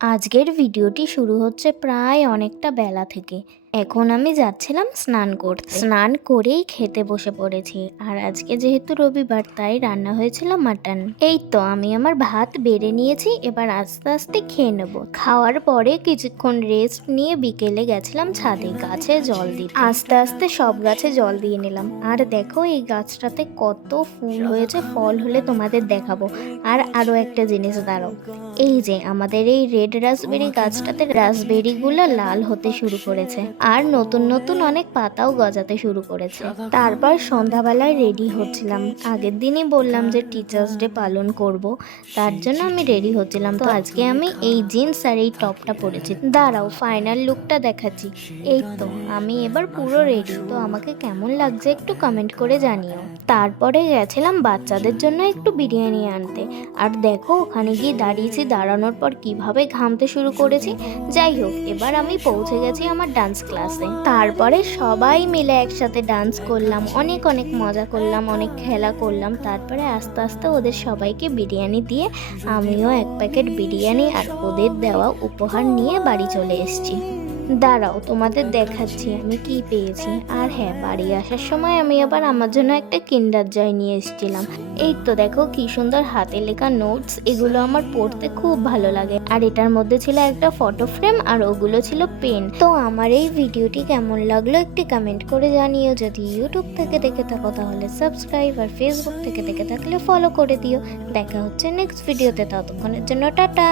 আজকের ভিডিওটি শুরু হচ্ছে প্রায় অনেকটা বেলা থেকে। এখন আমি যাচ্ছিলাম স্নান করতে। স্নান করেই খেতে বসে পড়েছি। আর আজকে যেহেতু রবিবার তাই রান্না হয়েছিল মাটন। এই তো আমি আমার ভাত বেড়ে নিয়েছি, এবার আস্তে আস্তে খেয়ে নেব। খাওয়ার পরে কিছুক্ষণ রেস্ট নিয়ে বিকেলে গেছিলাম ছাদে গাছে জল দিতে। আস্তে আস্তে সব গাছে জল দিয়ে নিলাম। আর দেখো এই গাছটাতে কত ফুল হয়েছে, ফল হলে তোমাদের দেখাবো। আর আরো একটা জিনিস দাঁড়াও, এই যে আমাদের এই রেড রাসবেরি গাছটাতে রাসবেরিগুলো লাল হতে শুরু করেছে আর নতুন নতুন অনেক পাতাও গজাতে শুরু করেছে। তারপর সন্ধ্যাবেলায় রেডি হচ্ছিলাম। আগের দিনই বললাম যে টিচার্স ডে পালন করব, তার জন্য আমি রেডি হচ্ছিলাম। তো আজকে আমি এই জিন্স আর এই টপটা পরেছি। দাঁড়াও ফাইনাল লুকটা দেখাচ্ছি। এই তো আমি এবার পুরো রেডি। তো আমাকে কেমন লাগছে একটু কমেন্ট করে জানিও। তারপরে গেছিলাম বাচ্চাদের জন্য একটু বিরিয়ানি আনতে। আর দেখো ওখানে গিয়ে দাঁড়িয়েছি, দাঁড়ানোর পর কিভাবে ঘামতে শুরু করেছি। যাই হোক, এবার আমি পৌঁছে গেছি আমার ডান্স ক্লাসে। তারপরে সবাই মিলে একসাথে ডান্স করলাম, অনেক অনেক মজা করলাম, অনেক খেলা করলাম। তারপরে আস্তে আস্তে ওদের সবাইকে বিরিয়ানি দিয়ে আমিও এক প্যাকেট বিরিয়ানি আর ওদের দেওয়া উপহার নিয়ে বাড়ি চলে এসেছি। দাঁড়াও তোমাদের দেখাচ্ছি আমি কি পেয়েছি। আর হ্যাঁ, বাড়ি আসার সময় আমি আবার আমার জন্য একটা কিন্ডার জয় নিয়ে এসেছিলাম। এই তো দেখো কি সুন্দর হাতে লেখা নোটস, এগুলো আমার পড়তে খুব ভালো লাগে। আর এটার মধ্যে ছিল একটা ফটো ফ্রেম আর ওগুলো ছিল পেন। তো আমার এই ভিডিওটি কেমন লাগলো একটি কমেন্ট করে জানিও। যদি ইউটিউব থেকে দেখে থাকো তাহলে সাবস্ক্রাইব, আর ফেসবুক থেকে দেখে থাকলে ফলো করে দিও। দেখা হচ্ছে নেক্সট ভিডিওতে, ততক্ষণের জন্য টাটা।